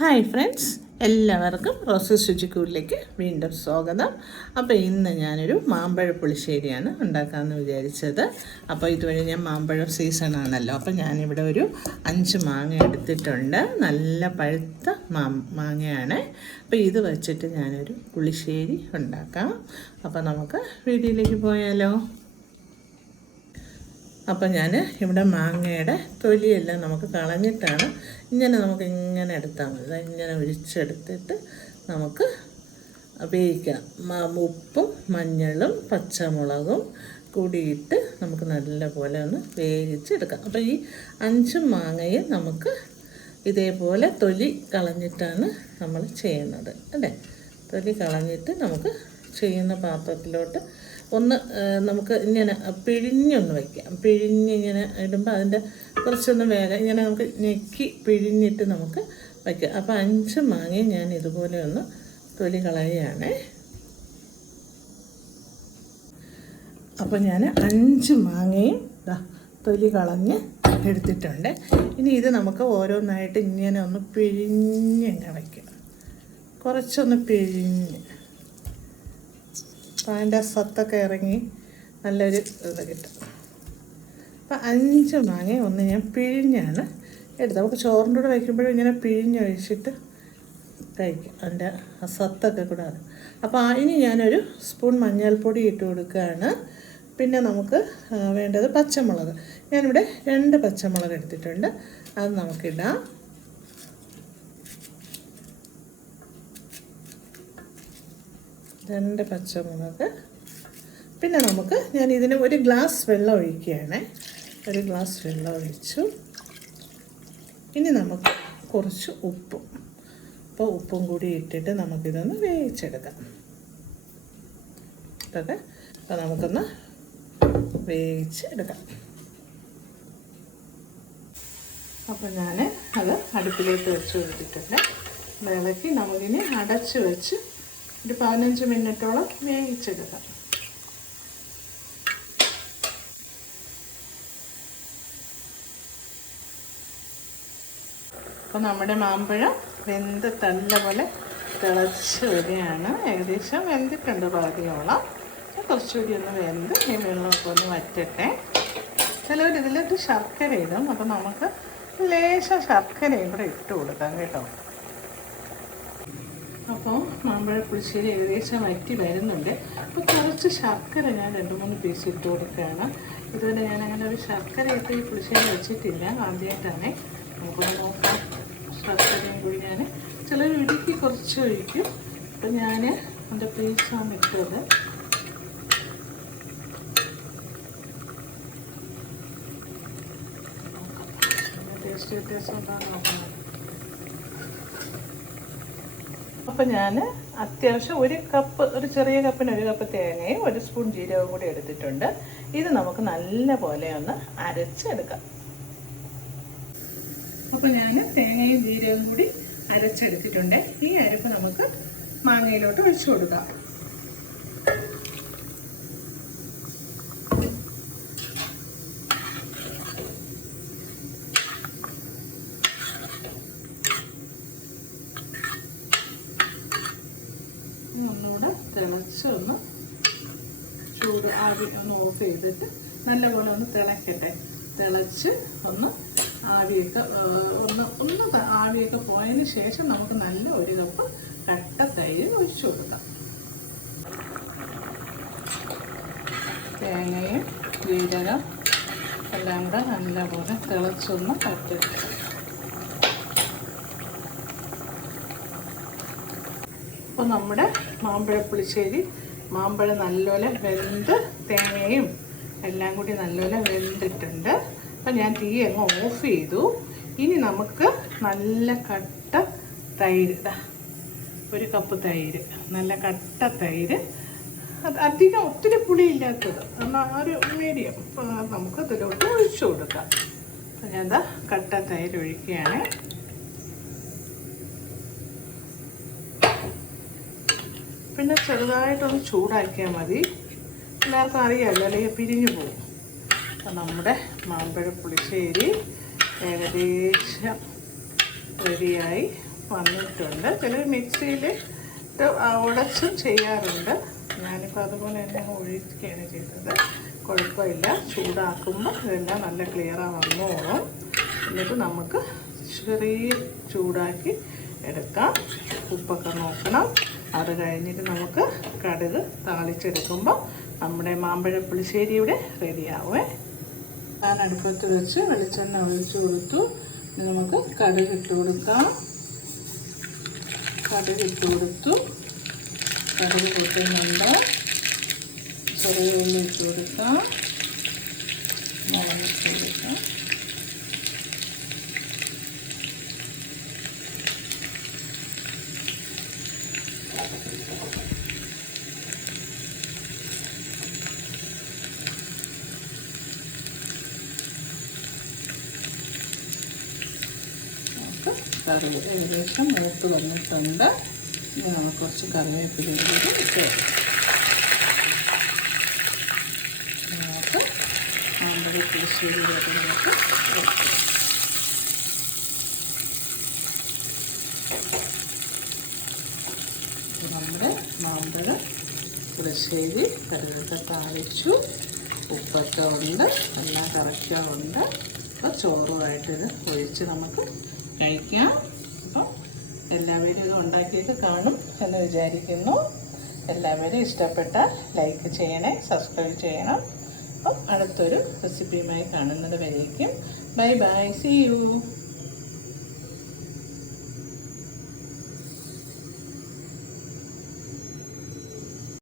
Hi friends, എല്ലാവർക്കും roses രുചിക്കൂടിലേക്ക് വീണ്ടും സ്വാഗതം. അപ്പോൾ ഇന്ന് ഞാനൊരു മാമ്പഴ പുളിശ്ശേരിയാണ് ഉണ്ടാക്കാമെന്ന് വിചാരിച്ചത്. അപ്പോൾ ഇതുവഴി ഞാൻ മാമ്പഴം സീസണാണല്ലോ, അപ്പോൾ ഞാനിവിടെ ഒരു 5 മാങ്ങ എടുത്തിട്ടുണ്ട്. നല്ല പഴുത്ത മാങ്ങയാണ്. അപ്പോൾ ഇത് വച്ചിട്ട് ഞാനൊരു പുളിശ്ശേരി ഉണ്ടാക്കാം. അപ്പോൾ നമുക്ക് വീഡിയോയിലേക്ക് പോയാലോ. അപ്പോൾ ഞാൻ ഇവിടെ മാങ്ങയുടെ തൊലിയെല്ലാം നമുക്ക് കളഞ്ഞിട്ടാണ് നമുക്ക് ഇങ്ങനെ എടുത്താൽ മതി. ഇങ്ങനെ ഒഴിച്ചെടുത്തിട്ട് നമുക്ക് വേവിക്കാം. ഉപ്പും മഞ്ഞളും പച്ചമുളകും കൂടിയിട്ട് നമുക്ക് നല്ലപോലെ ഒന്ന് വേവിച്ചെടുക്കാം. അപ്പോൾ ഈ 5 മാങ്ങയും നമുക്ക് ഇതേപോലെ തൊലി കളഞ്ഞിട്ടാണ് നമ്മൾ ചെയ്യുന്നത് അല്ലേ. തൊലി കളഞ്ഞിട്ട് നമുക്ക് ചെയ്യുന്ന പാത്രത്തിലോട്ട് ഒന്ന് നമുക്ക് ഇങ്ങനെ പിഴിഞ്ഞൊന്ന് വയ്ക്കാം. പിഴിഞ്ഞിങ്ങനെ ഇടുമ്പോൾ അതിൻ്റെ കുറച്ചൊന്ന് വേഗം ഇങ്ങനെ നമുക്ക് ഞെക്കി പിഴിഞ്ഞിട്ട് നമുക്ക് വയ്ക്കാം. അപ്പോൾ 5 മാങ്ങയും ഞാൻ ഇതുപോലെ ഒന്ന് തൊലി കളയുകയാണ്. അപ്പോൾ ഞാൻ 5 മാങ്ങയും തൊലി കളഞ്ഞ് എടുത്തിട്ടുണ്ട്. ഇനി ഇത് നമുക്ക് ഓരോന്നായിട്ട് ഇങ്ങനെ ഒന്ന് പിഴിഞ്ഞിങ്ങനെ വയ്ക്കാം. കുറച്ചൊന്ന് പിഴിഞ്ഞ് അതിൻ്റെ സത്തൊക്കെ ഇറങ്ങി നല്ലൊരു ഇത് കിട്ടും. അപ്പം 5 മാങ്ങ ഒന്ന് ഞാൻ പിഴിഞ്ഞാണ് എടുത്തത്. നമുക്ക് ചോറിൻ്റെ കൂടെ വയ്ക്കുമ്പോഴും ഇങ്ങനെ പിഴിഞ്ഞൊഴിച്ചിട്ട് കഴിക്കും, അതിൻ്റെ സത്തൊക്കെ കൂടെ അത്. അപ്പോൾ ഇനി ഞാനൊരു സ്പൂൺ മഞ്ഞൾപ്പൊടി ഇട്ട് കൊടുക്കുകയാണ്. പിന്നെ നമുക്ക് വേണ്ടത് പച്ചമുളക്. ഞാനിവിടെ 2 പച്ചമുളക് എടുത്തിട്ടുണ്ട്, അത് നമുക്കിടാം. രണ്ട് പച്ചമുളക്. പിന്നെ ഞാൻ ഇതിന് 1 ഗ്ലാസ് വെള്ളം ഒഴിക്കുകയാണ്. 1 ഗ്ലാസ് വെള്ളം ഒഴിച്ചു. ഇനി നമുക്ക് കുറച്ച് ഉപ്പും ഉപ്പും കൂടി ഇട്ടിട്ട് നമുക്കിതൊന്ന് വേവിച്ചെടുക്കാം. അപ്പോൾ നമുക്കൊന്ന് വേവിച്ചെടുക്കാം. അപ്പോൾ ഞാൻ അത് അടുപ്പിലേക്ക് വെച്ച് കൊടുത്തിട്ടുണ്ട്. ഇളക്കി നമുക്കിനി അടച്ച് വെച്ച് ഒരു 15 മിനിറ്റോളം വേവിച്ചെടുക്കാം. അപ്പോൾ നമ്മുടെ മാമ്പഴം വെന്ത് നല്ലപോലെ തിളച്ച് വരികയാണ്. ഏകദേശം വെന്തിട്ടുണ്ട് പാതിയോളം. കുറച്ചുകൂടി ഒന്ന് വെന്ത് ഈ വെള്ളമൊക്കെ ഒന്ന് വറ്റട്ടെ. ചിലവർ ഇതിലിട്ട് ശർക്കര ഇടും. അപ്പോൾ നമുക്ക് ലേശം ശർക്കരയും കൂടെ ഇട്ട് കൊടുക്കാം കേട്ടോ. അപ്പോൾ മാമ്പഴ പുളിശ്ശേരി ഏകദേശം വറ്റി വരുന്നുണ്ട്. അപ്പോൾ കുറച്ച് ശർക്കര ഞാൻ 2-3 പീസ് ഇട്ട് കൊടുക്കുകയാണ്. ഇതുവരെ ഞാൻ അങ്ങനെ ഒരു ശർക്കര ഇട്ട് ഈ പുളിശ്ശേരി വെച്ചിട്ടില്ല, ആദ്യമായിട്ടാണ്. നമുക്കൊന്ന് നോക്കാം. ശർക്കരയും കൂടി ഞാൻ ചിലർ ഇടുക്കി കുറച്ച് ഒഴിക്കും. അപ്പോൾ ഞാൻ എൻ്റെ പീസാണ് ഇട്ടത്. ടേസ്റ്റ് വ്യത്യാസം ഉണ്ടാകും നോക്കുന്നത്. അപ്പോൾ ഞാൻ അത്യാവശ്യം 1 കപ്പ്, ഒരു ചെറിയ കപ്പിന് 1 കപ്പ് തേങ്ങയും 1 സ്പൂൺ ജീരകവും കൂടി എടുത്തിട്ടുണ്ട്. ഇത് നമുക്ക് നല്ല പോലെ ഒന്ന് അരച്ചെടുക്കാം. അപ്പോൾ ഞാൻ തേങ്ങയും ജീരകവും കൂടി അരച്ചെടുത്തിട്ടുണ്ട്. ഈ അരപ്പ് നമുക്ക് മാങ്ങയിലോട്ട് ഒഴിച്ചു കൊടുക്കാം. ഒന്നുകൂടെ തിളച്ചൊന്ന് ചൂട് ആവി ഒന്ന് ഓഫ് ചെയ്തിട്ട് നല്ലപോലെ ഒന്ന് തിളക്കട്ടെ. തിളച്ച് ഒന്ന് ആവിയൊക്കെ ആവിയൊക്കെ പോയതിന് ശേഷം നമുക്ക് നല്ല 1 കപ്പ് കട്ട തൈര് ഒഴിച്ചു കൊടുക്കാം. തേങ്ങയും ജീരകം എല്ലാം കൂടെ നല്ലപോലെ തിളച്ചൊന്ന് കട്ടട്ടെ. അപ്പോൾ നമ്മുടെ മാമ്പഴ പുളിശ്ശേരി മാമ്പഴം നല്ലപോലെ വെന്ത് തേങ്ങയും എല്ലാം കൂടി നല്ലപോലെ വെന്തിട്ടുണ്ട്. അപ്പോൾ ഞാൻ തീ അങ്ങ് ഓഫ് ചെയ്തു. ഇനി നമുക്ക് നല്ല കട്ട തൈര്, 1 കപ്പ് തൈര്, നല്ല കട്ട തൈര്, അധികം ഒത്തിരി പുളിയില്ലാത്തത്, എന്നാൽ ഒരു മീഡിയം, നമുക്ക് ഇതിലോട്ട് ഒഴിച്ചു കൊടുക്കാം. അപ്പോൾ ഞാൻ കട്ട തൈര് ഒഴിക്കുകയാണ്. പിന്നെ ചെറുതായിട്ടൊന്ന് ചൂടാക്കിയാൽ മതി. എല്ലാവർക്കും അറിയാമല്ലോ, അല്ലെങ്കിൽ പിരിഞ്ഞു പോകും. അപ്പോൾ നമ്മുടെ മാമ്പഴ പുളിശ്ശേരി ഏകദേശം റെഡിയായി വന്നിട്ടുണ്ട്. ചിലർ മിക്സിയിൽ ഉടച്ചും ചെയ്യാറുണ്ട്. ഞാനിപ്പോൾ അതുപോലെ തന്നെ ഒഴിക്കുകയാണ് ചെയ്തത്. കുഴപ്പമില്ല, ചൂടാക്കുമ്പോൾ ഇതെല്ലാം നല്ല ക്ലിയറായി വന്നോളും. എന്നിട്ട് നമുക്ക് ചെറിയ ചൂടാക്കി എടുക്കാം. ഉപ്പൊക്കെ നോക്കണം. അത് കഴിഞ്ഞിട്ട് നമുക്ക് കടുക് താളിച്ചെടുക്കുമ്പോൾ നമ്മുടെ മാമ്പഴ പുളിശ്ശേരി ഇവിടെ റെഡിയാവേ. ഞാൻ അടുപ്പത്ത് വെച്ച് വെളിച്ചെണ്ണ ഒഴിച്ചു കൊടുത്തു. നമുക്ക് കടുക് ഇട്ട് കൊടുക്കാം. കടുക് ഇട്ട് കൊടുത്തു. കടുക് പൊട്ടുന്നുണ്ട്. ചെറിയ ഉള്ളി ഇട്ട് കൊടുക്കാം. മുളകിട്ട് കൊടുക്കാം. കടുക് ഏകദേശം മൂത്ത് വന്നിട്ടുണ്ട്. ഇനി നമുക്ക് കുറച്ച് കറിവേപ്പിലൂടെ ഇട്ട് നമുക്ക് മാമ്പഴ പുളിശ്ശേരിയിലേക്ക് നമുക്ക് നമ്മുടെ മാമ്പഴ പുളിശ്ശേരി കടുകൊക്കെ താളിച്ചു. ഉപ്പൊക്കെ ഉണ്ട്, എല്ലാം കറക്റ്റാറുണ്ട്. അപ്പോൾ ചോറുമായിട്ട് ഇത് ഒഴിച്ച് നമുക്ക് കഴിക്കാം. അപ്പം എല്ലാവരും ഇത് ഉണ്ടാക്കിയിട്ട് കാണും എന്ന് വിചാരിക്കുന്നു. എല്ലാവരും ഇഷ്ടപ്പെട്ടാൽ ലൈക്ക് ചെയ്യണേ, സബ്സ്ക്രൈബ് ചെയ്യണം. അപ്പം അടുത്തൊരു റെസിപ്പിയുമായി കാണുന്നത് വരേക്കും ബൈ ബൈ, സീ യു.